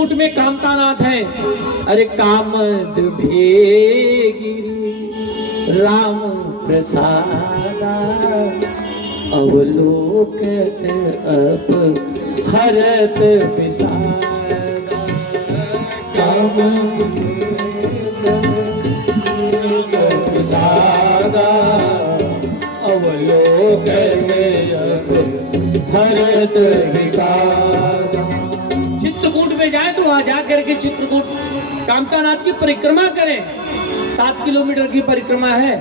चित्रकूट में कामतानाथ है। अरे कामद भेगिरी राम प्रसादा, अवलोकत अप हरत विषादा। कामद विषादा, अवलोकत अप हरत विषादा। चित्रकूट में जाए तो वहां जाकर के चित्रकूट कामतानाथ की परिक्रमा करें। 7 किलोमीटर की परिक्रमा है,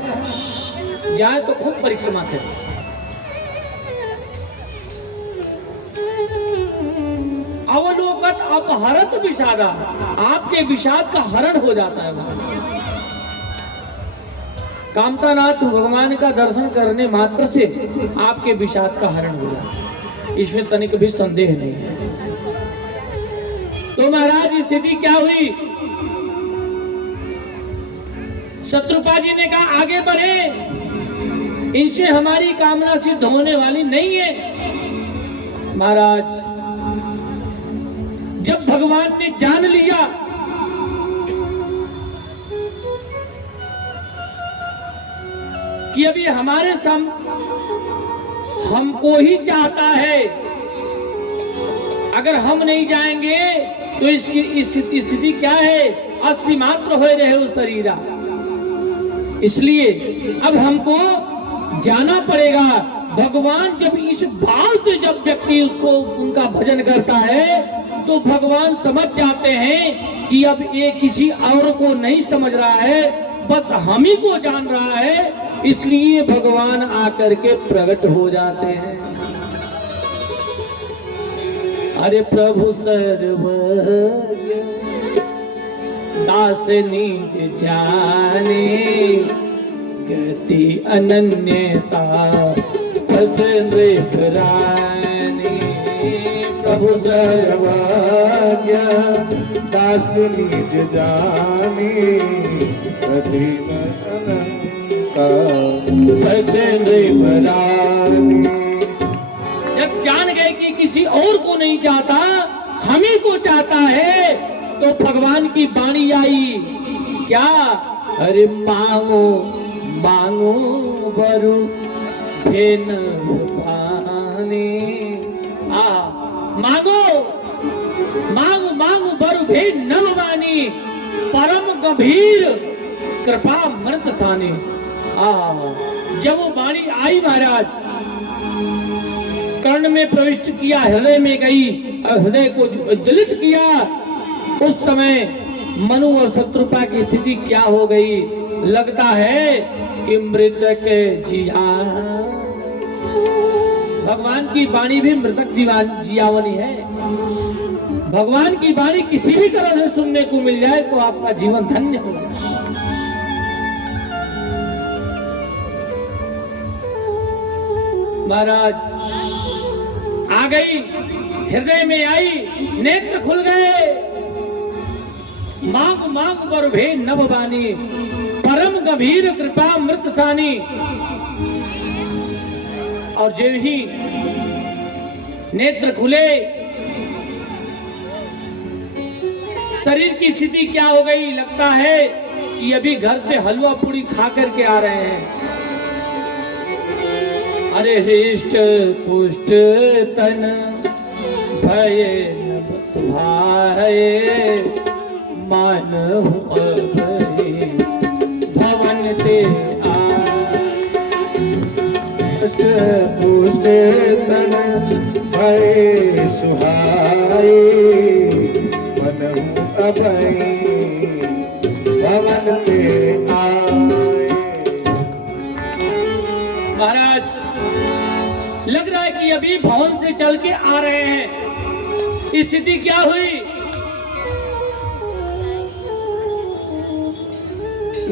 जाए तो खूब परिक्रमा करें। अवलोकत अपहरत विषादा, आपके विषाद का हरण हो जाता है वहां। कामतानाथ भगवान का दर्शन करने मात्र से आपके विषाद का हरण हो जाता है, इसमें तनिक भी संदेह नहीं है। तो महाराज स्थिति क्या हुई? शत्रुपा जी ने कहा आगे बढ़े, इनसे हमारी कामना सिद्ध होने वाली नहीं है। महाराज जब भगवान ने जान लिया कि अभी हमारे हमको ही चाहता है, अगर हम नहीं जाएंगे तो इसकी स्थिति क्या है? अस्थि मात्र हो रहे हो शरीरा। इसलिए अब हमको जाना पड़ेगा। भगवान जब इस भाव से जब व्यक्ति उसको उनका भजन करता है तो भगवान समझ जाते हैं कि अब ये किसी और को नहीं समझ रहा है, बस हम ही को जान रहा है। इसलिए भगवान आकर के प्रकट हो जाते हैं। अरे प्रभु सर्वज्ञ दास निज जाने, गति अनन्यता बस नृपरानी। प्रभु सर्वज्ञ दास निज जाने, गति अनन्यता बस नृपरानी। जब जान गए कि किसी और को नहीं चाहता, हम ही को चाहता है, तो भगवान की वाणी आई क्या? अरे मांगो मांगो बरु भेन पानी। मांगो मांगो मांगो बरु भेन नव वानी, परम गंभीर कृपा मृत सानी। जब वो वाणी आई महाराज, कर्ण में प्रविष्ट किया, हृदय में गई और हृदय को दलित किया, उस समय मनु और शत्रुपा की स्थिति क्या हो गई? लगता है कि मृतक जिया। भगवान की वाणी भी मृतक जियावनी है। भगवान की वाणी किसी भी तरह से सुनने को मिल जाए तो आपका जीवन धन्य हो। महाराज आ गई, हृदय में आई, नेत्र खुल गए। मांग मांग पर भे नभ बानी, परम गंभीर कृपा मृत सानी। और जब ही नेत्र खुले, शरीर की स्थिति क्या हो गई? लगता है कि अभी घर से हलवा पूड़ी खा करके आ रहे हैं। अरे हृष्ट पुष्ट तन भय भाए, मान भवन ते हृष्ट पुष्ट तन भय सुहाए, मन अभय भवन ते आए। महाराज लग रहा है कि अभी भवन से चल के आ रहे हैं। स्थिति क्या हुई?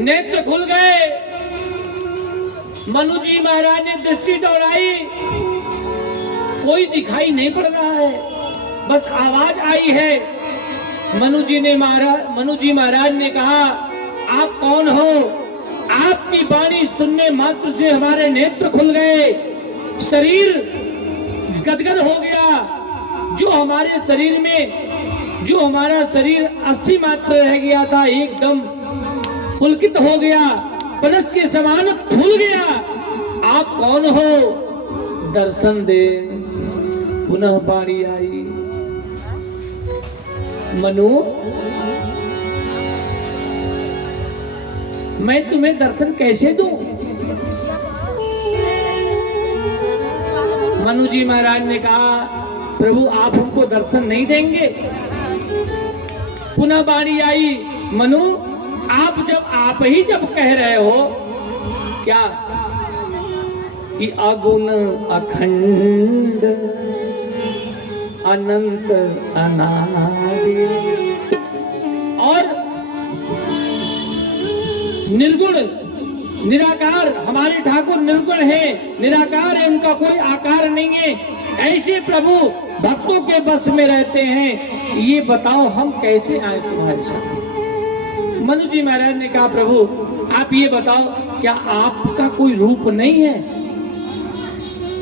नेत्र खुल गए। मनु जी महाराज ने दृष्टि दौड़ाई, कोई दिखाई नहीं पड़ रहा है, बस आवाज आई है। मनु जी महाराज ने कहा, आप कौन हो? आपकी वाणी सुनने मात्र से हमारे नेत्र खुल गए, शरीर गदगद हो गया। जो हमारे शरीर में जो हमारा शरीर अस्थि मात्र रह गया था एकदम पुलकित हो गया, पनस के समान फूल गया। आप कौन हो? दर्शन दे। पुनः बारी आई, मनु मैं तुम्हें दर्शन कैसे दूं? मनु जी महाराज ने कहा, प्रभु आप हमको दर्शन नहीं देंगे? पुनः बारी आई, मनु आप ही जब कह रहे हो क्या कि अगुण अखंड अनंत अनादि और निर्गुण निराकार, हमारे ठाकुर निर्गुण है, निराकार है, उनका कोई आकार नहीं है, ऐसे प्रभु भक्तों के बस में रहते हैं, ये बताओ हम कैसे आए तुम्हारे साथ? मनु जी महाराज ने कहा, प्रभु आप ये बताओ क्या आपका कोई रूप नहीं है?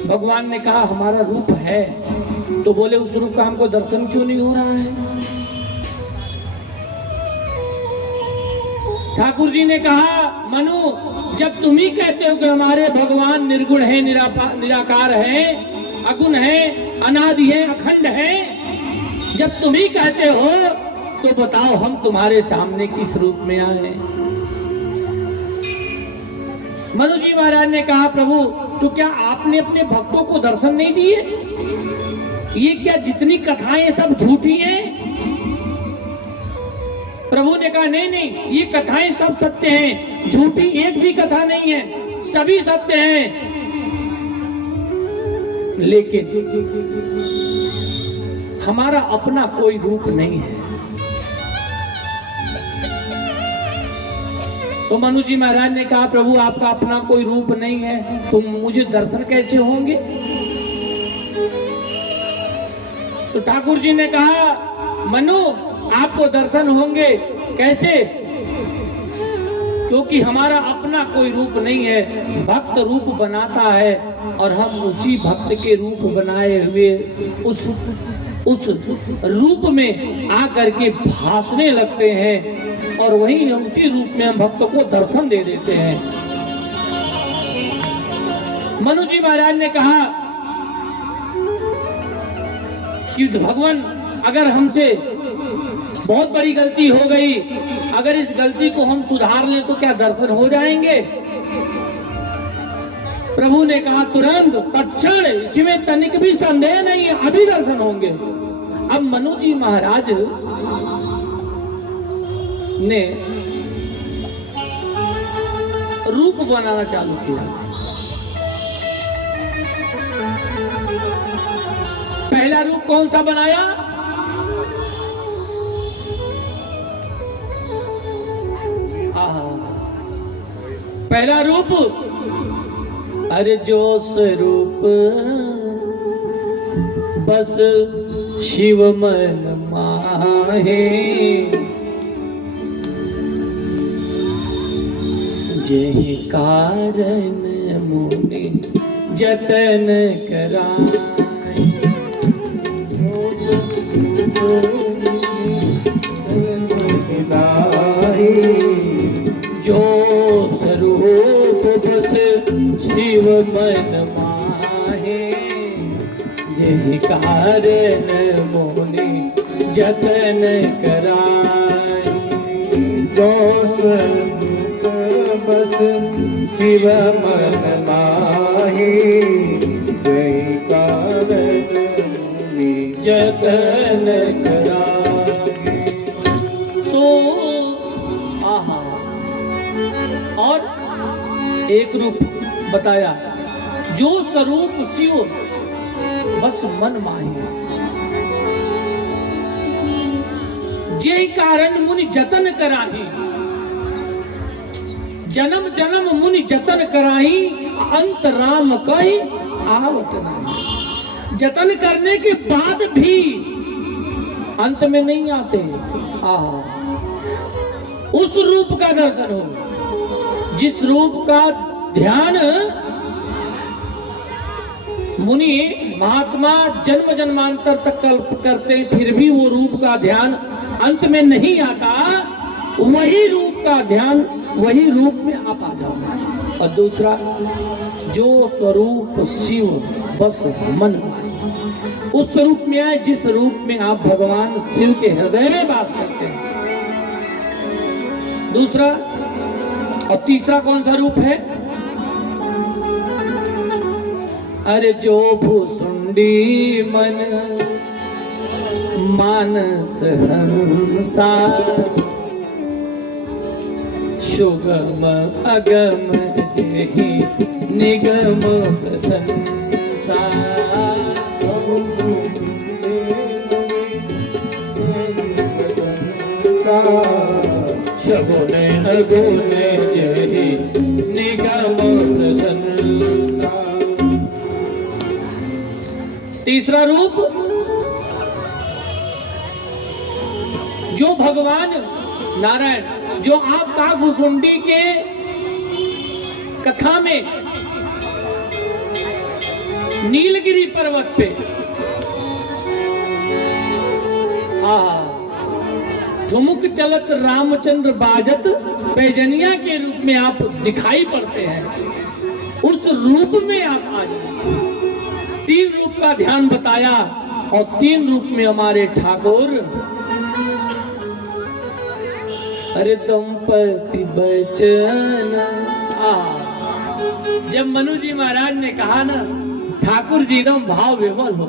भगवान ने कहा हमारा रूप है। तो बोले उस रूप का हमको दर्शन क्यों नहीं हो रहा है? ठाकुर जी ने कहा, मनु जब तुम ही कहते हो कि हमारे भगवान निर्गुण है, निराकार है, अगुण है, अनादि है, अखंड है, जब तुम ही कहते हो तो बताओ हम तुम्हारे सामने किस रूप में आए? मनु जी महाराज ने कहा, प्रभु तो क्या आपने अपने भक्तों को दर्शन नहीं दिए? ये क्या जितनी कथाएं सब झूठी हैं? प्रभु ने कहा, नहीं नहीं, ये कथाएं सब सत्य हैं, झूठी एक भी कथा नहीं है, सभी सत्य हैं। लेकिन हमारा अपना कोई रूप नहीं है। तो मनु जी महाराज ने कहा, प्रभु आपका अपना कोई रूप नहीं है तो मुझे दर्शन कैसे होंगे? तो ठाकुर जी ने कहा, मनु आपको दर्शन होंगे कैसे? क्योंकि हमारा अपना कोई रूप नहीं है, भक्त रूप बनाता है और हम उसी भक्त के रूप बनाए हुए उस रूप में आकर के भासने लगते हैं और वही उसी रूप में हम भक्त को दर्शन दे देते हैं। मनु जी महाराज ने कहा कि भगवान अगर हमसे बहुत बड़ी गलती हो गई, अगर इस गलती को हम सुधार लें तो क्या दर्शन हो जाएंगे? प्रभु ने कहा, तुरंत तत्क्षण, इसमें तनिक भी संदेह नहीं है, अभी दर्शन होंगे। अब मनु जी महाराज ने रूप बनाना चालू किया। पहला रूप कौन सा बनाया? पहला रूप, अरे जो स्वरूप बस शिव मन माहे, जय कारण मुनि जतन कराए, जो स्वरूप बस शिव मन माहे, जय कारण मुनि जतन कराए, जो स्वरूप बस शिव मन माहे, जय कारण मुनि जतन कराए। सो आहा, और एक रूप बताया, जो स्वरूप शिव बस मन माहे, जय कारण मुनि जतन कराही, जन्म जन्म मुनि जतन कराही, अंत राम कही आवत नहीं। जतन करने के बाद भी अंत में नहीं आते। आहा, उस रूप का दर्शन हो जिस रूप का ध्यान मुनि महात्मा जन्म जन्मांतर तक कल्प करते फिर भी वो रूप का ध्यान अंत में नहीं आता, वही रूप का ध्यान वही रूप में आप आ जाओ। और दूसरा, जो स्वरूप शिव बस मन माए, उस स्वरूप में आए जिस रूप में आप भगवान शिव के हृदय में वास करते हैं। दूसरा और तीसरा कौन सा रूप है? अरे जो भूसुंडी मन मानस हंसा, सुगम अगम जेहि निगम प्रशंसा। सगुण अगुण जेहि निगम प्रशंसा। तीसरा रूप, जो भगवान नारायण जो आप काकभूषुंडी के कथा में नीलगिरी पर्वत पे धुमुक चलत रामचंद्र बाजत पैजनिया के रूप में आप दिखाई पड़ते हैं, उस रूप में आप आ जाए। 3 रूप का ध्यान बताया और 3 रूप में हमारे ठाकुर अरे दंपति बचन। जब मनु जी महाराज ने कहा ना ठाकुर जी एकदम भाव विवल हो